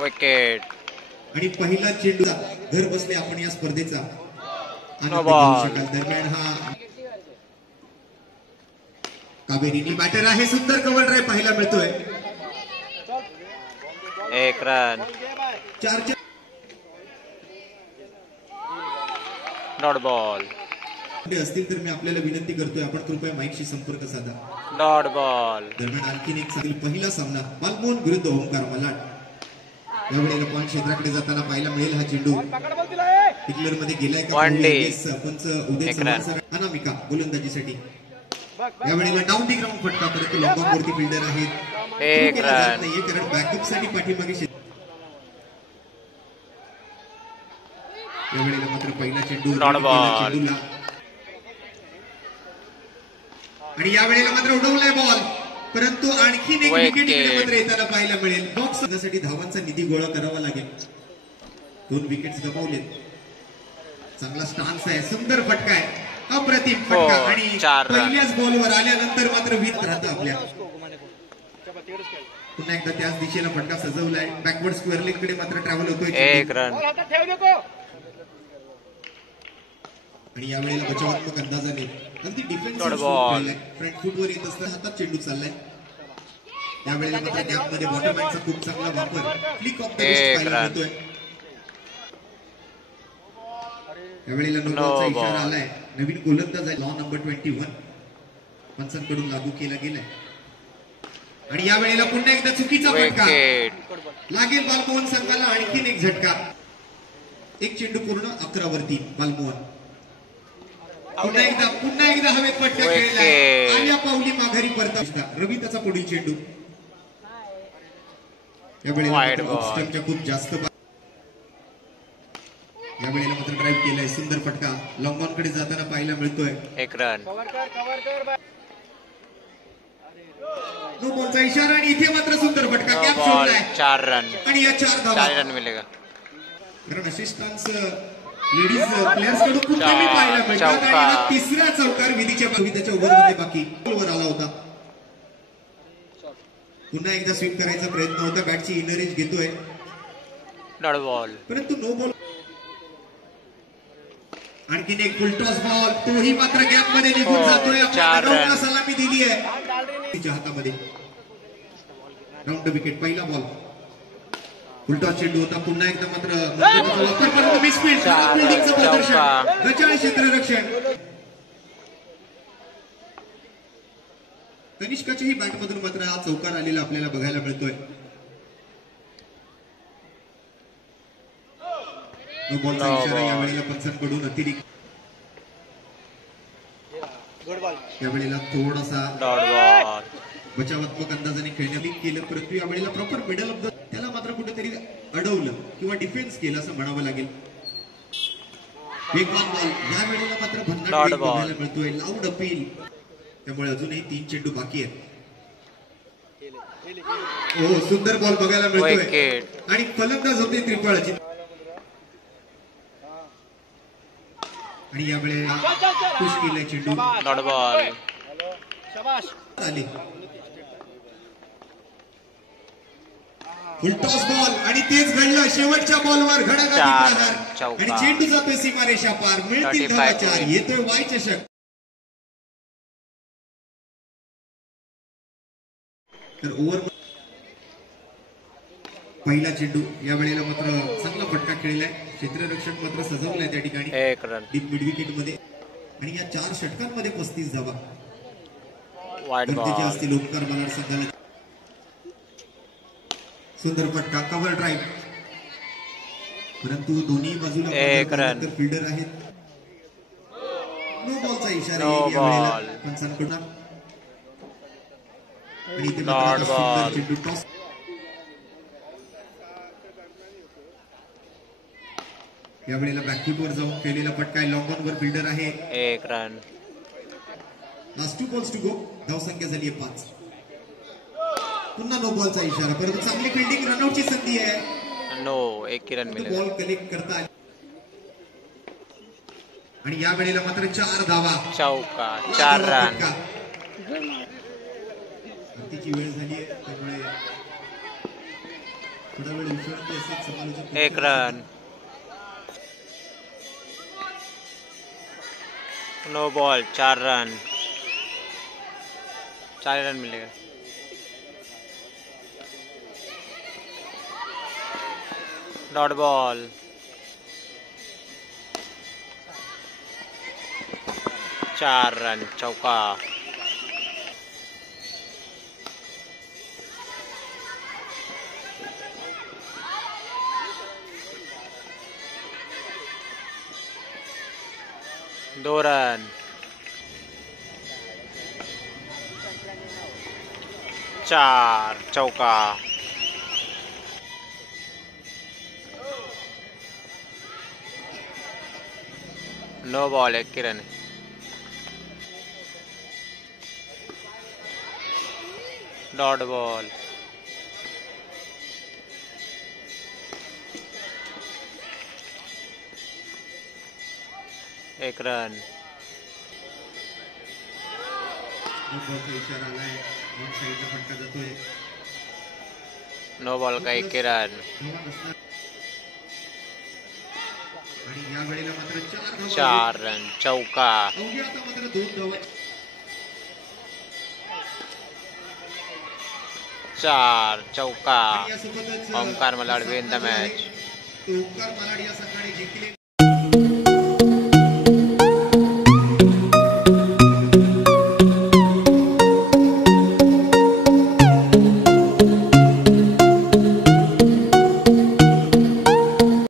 Wicket. आणि पहिला चेंडू घर बसले आपण या स्पर्धेचा नो बॉल. दरम्यान हा कावेरीनी बॅटर आहे. सुंदर कव्हर ड्राईव्ह पाहायला मिळतोय. 1 रन. 4 dot ball. असतील तर मी आपल्याला विनंती करतोय आपण कृपया माईकशी संपर्क साधा. Dot ball. दरम्यान आणखीन एक सांगेल पहिला सामना बालमोहन विरुद्ध ओमकार मलाड. यावेळेला पॉईंट क्षेत्राकडे जाताना पाहायला मिळेल हा चेंडू हिटलर मध्ये गेलाय का सरपंच उदय चव्हाण सर अनामिका गोलंदाजीसाठी. यावेळेला डाऊन दी ग्राउंड फटका परंतु लॉंग ऑन वरती फिल्डर आहेत. 1 रन. नाहीये कारण बॅकअप साठी पाठीमागे. यावेळेला मात्र पहिला चेंडू चेंडूला आणि यावेळेला मात्र उडवलाय बॉल परंतु आणखीन एक विकेट मात्र येताना पाहायला मिळेल. बॉक्स साठी धावांचा निधी गोळा करावा लागेल. 2 विकेट्स गमावलेत. चांगला स्टान्स आहे. सुंदर फटका आहे. अप्रतिम फटका आणि पहिल्याच बॉलवर आल्यानंतर मात्र भीत राहतं आपल्या. पुन्हा एकदा त्याच दिशेला फटका सजवलाय. बॅकवर्ड स्क्वेअर लेग कडे मात्र ट्रॅव्हल होतोय. 1 रन. आणि यावेळेला बचावात्मक अंदाजाने अगदी डिफेन्स फ्रंट फुटवर येत असताना हातात चेंडू चाललाय. यावेळेला मात्र गॅपमध्ये बॉटरमॅनचा खूप चांगला वापर फ्लिक ऑफ द रिस्ट पाहायला मिळतोय. यावेळेला नो बॉलचा इशारा आलाय. नवीन गोलंदाज आहे. लॉ नंबर 21 पंचांकडून लागू केला गेलाय. आणि यावेळेला पुन्हा एकदा चुकीचा फटका लागेल बालमोहन संघाला. आणखीन एक झटका. एक चेंडू पूर्ण 11 वरती बालमोहन. पुन्हा एकदा हवेत फटका खेळलाय. आल्या पावली माघारी परत रवी त्याचा पुढील चेंडू. यावेळेला खूप जास्त यावेळेला मात्र ड्राईव्ह केलाय. सुंदर फटका लॉंग ऑन कडे जाताना पाहायला मिळतोय. 1 रन. नो बॉलचा इशारा आणि इथे मात्र सुंदर फटका. कॅप सोडलाय. 4 रन. आणि या 4 धावा. 4 रन मिळेगा. कारण असिस्टंट्स लेडीज प्लेयर्स कडून खूप कमी पाहायला मिळतात. आणि तिसरा चौकार विधीच्या त्याच्या ओव्हरमध्ये बाकी बॉलवर आला होता. पुन्हा एकदा स्वीप करायचा प्रयत्न होता. बॅटची इनर एज घेतोय डॉट बॉल परंतु नो बॉल. आणखीन एक फुल टॉस बॉल. तोही मात्र गॅप मध्ये निघून जातोय. आपल्याला सलामी दिली आहे तिच्या हातामध्ये. Round wicket. पहिला बॉल फुलटॉस चेंडू होता. पुन्हा एकदा मात्र वापर करतो मिसफील्ड. फिल्डिंगचं प्रदर्शन. गजाळ क्षेत्ररक्षण. कनिष्काच्याही बॅटमधून मात्र हा चौकार आलेला आपल्याला बघायला मिळतोय. नो बॉलचा इशारा यावेळेला पंचांकडून अतिरिक्त. यावेळेला थोडासा बचावात्मक अंदाजाने खेळण्यात केलं परंतु यावेळेला प्रॉपर मिडल ऑफ द त्याला मात्र कुठेतरी अडवलं किंवा डिफेन्स केलं असं म्हणावं लागेल. वेगवान बॉल. यावेळेला मात्र भन्नाट बघायला मिळतोय. Loud appeal. त्यामुळे अजूनही 3 चेंडू बाकी आहेत. हो सुंदर बॉल बघायला मिळतोय. आणि फलंदाज होते त्रिपाळाची. आणि यावेळेला पुश केलाय चेंडू. Dot ball. आले फुलटॉस बॉल आणि तेच घडलं. शेवटच्या बॉलवर घडाघाती प्रहार आणि चेंडू जातोय सीमारेषा पार. मिळतील धावा 4. येतोय वाय चषक. तर ओव्हर पहिला चेंडू. यावेळेला मात्र चांगला फटका खेळलाय. क्षेत्ररक्षक मात्र सजवलाय त्या ठिकाणी. 1 रन. डीप मिड विकेट मध्ये. आणि या 4 षटकांमध्ये 35 धावा गरजेचे असतील ओमकार मलाड संघाला. सुंदर फटका. कव्हर ड्राईव्ह परंतु दोन्ही बाजूला फिल्डर आहेत. नो बॉलचा इशारा यावेळेला पंचांकडून. आणि इथे सुंदर चेंडू टॉस. यावेळेला बॅकफुटवर जाऊन केलेला फटका. लॉंग ऑन वर फिल्डर आहे. 1 run. Last 2 balls to go. धावसंख्या झाली आहे 5. पुन्हा नो बॉलचा इशारा परंतु चांगली फिल्डिंग. रनआउटची संधी आहे. नो 1 रन मिळेल. बॉल कलेक्ट करता आली. आणि यावेळेला मात्र 4 धावा. चौका. 4 रन. आरतीची वेळ झाली आहे त्यामुळे थोडा वेळ विश्रांती असेल समालोचक. 1 run. No ball 4 run. 4 run मिलेगा. Dot ball. 4 रन चौका. दो रन. 4 चौका. नो बॉल 1 की रन. Dot ball. 1 रन. बॉलचा इशारा आलाय. ऑन साईडला फटका जातोय. नो बॉल का 1 की रन. धावा असणार. आणि या वेळेला मात्र 4 धावा. 4 रन चौका. अवघ्या आता मात्र 2 धावा. 4 चौका. आणि यासोबतच Omkar Malad win the match. Omkar Malad या संघाने जिंकले.